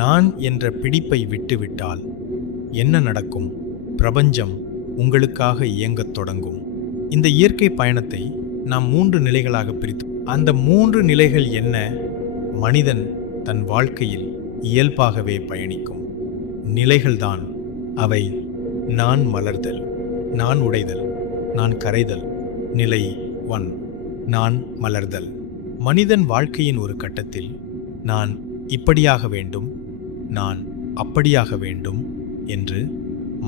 நான் என்ற பிடிப்பை விட்டுவிட்டால் என்ன நடக்கும்? பிரபஞ்சம் உங்களுக்காக இயங்கத் தொடங்கும். இந்த இயற்கை பயணத்தை நாம் 3 நிலைகளாக பிரித்து, அந்த 3 நிலைகள் என்ன? மனிதன் தன் வாழ்க்கையில் இயல்பாகவே பயணிக்கும் நிலைகள்தான் அவை. நான் மலர்தல், நான் உடைதல், நான் கரைதல். நிலை 1, நான் மலர்தல். மனிதன் வாழ்க்கையின் ஒரு கட்டத்தில் நான் இப்படியாக வேண்டும், நான் அப்படியாக வேண்டும் என்று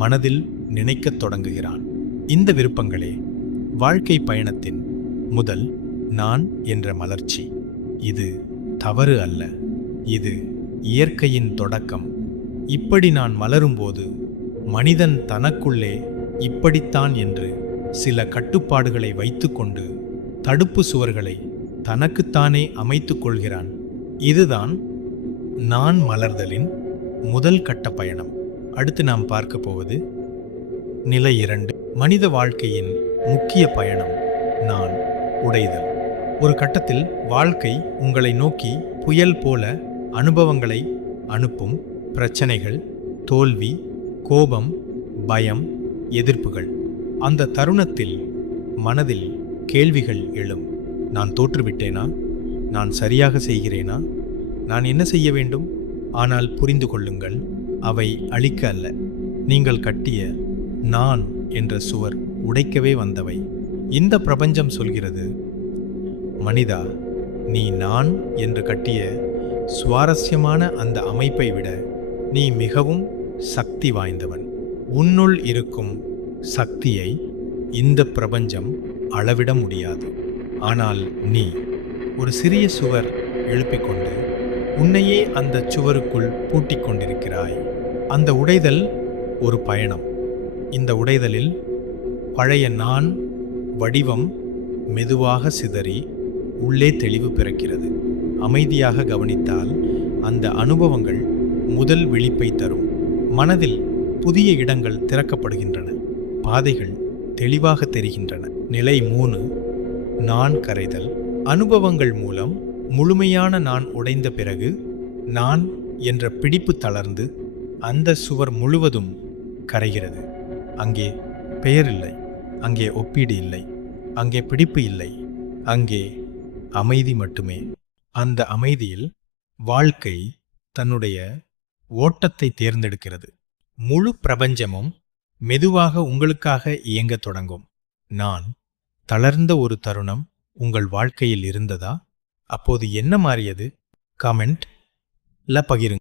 மனதில் நினைக்கத் தொடங்குகிறான். இந்த விருப்பங்களே வாழ்க்கை பயணத்தின் முதல் நான் என்ற மலர்ச்சி. இது தவறு அல்ல, இது இயற்கையின் தொடக்கம். இப்படி நான் மலரும்போது மனிதன் தனக்குள்ளே இப்படித்தான் என்று சில கட்டுப்பாடுகளை வைத்துக்கொண்டு தடுப்பு சுவர்களை தனக்குத்தானே அமைத்துக் கொள்கிறான். இதுதான் நான் மலர்தலின் முதல் கட்ட பயணம். அடுத்து நாம் பார்க்க போவது நிலை 2, மனித வாழ்க்கையின் முக்கிய பயணம், நான் உடைதல். ஒரு கட்டத்தில் வாழ்க்கை உங்களை நோக்கி புயல் போல அனுபவங்களை அனுப்பும். பிரச்சனைகள், தோல்வி, கோபம், பயம், எதிர்ப்புகள். அந்த தருணத்தில் மனதில் கேள்விகள் எழும். நான் தோற்றுவிட்டேனா? நான் சரியாக செய்கிறேனா? நான் என்ன செய்ய வேண்டும்? ஆனால் புரிந்து கொள்ளுங்கள், அவை அழிக்க அல்ல. நீங்கள் கட்டிய நான் என்ற சுவர் உடைக்கவே வந்தவை. இந்த பிரபஞ்சம் சொல்கிறது, மனிதா, நீ நான் என்று கட்டிய சுவாரஸ்யமான அந்த அமைப்பை விட நீ மிகவும் சக்தி வாய்ந்தவன். உன்னுள் இருக்கும் சக்தியை இந்த பிரபஞ்சம் அளவிட முடியாது. ஆனால் நீ ஒரு சிறிய சுவர் எழுப்பிக்கொண்டு உன்னையே அந்த சுவருக்குள் பூட்டிக் கொண்டிருக்கிறாய். அந்த உடைதல் ஒரு பயணம். இந்த உடைதலில் பழைய நான் வடிவம் மெதுவாக சிதறி உள்ளே தெளிவு பிறக்கிறது. அமைதியாக கவனித்தால் அந்த அனுபவங்கள் முதல் விழிப்பை தரும். மனதில் புதிய இடங்கள் திறக்கப்படுகின்றன, பாதைகள் தெளிவாக தெரிகின்றன. நிலை 3, நான் கரைதல். அனுபவங்கள் மூலம் முழுமையான நான் உடைந்த பிறகு நான் என்ற பிடிப்பு தளர்ந்து அந்த சுவர் முழுவதும் கரைகிறது. அங்கே பெயர் இல்லை, அங்கே ஒப்பீடு இல்லை, அங்கே பிடிப்பு இல்லை, அங்கே அமைதி மட்டுமே. அந்த அமைதியில் வாழ்க்கை தன்னுடைய ஓட்டத்தை தேர்ந்தெடுக்கிறது. முழு பிரபஞ்சமும் மெதுவாக உங்களுக்காக இயங்கத் தொடங்கும். நான் தளர்ந்த ஒரு தருணம் உங்கள் வாழ்க்கையில் இருந்ததா? அப்போது என்ன மாறியது? கமெண்ட்ல பகிருங்க.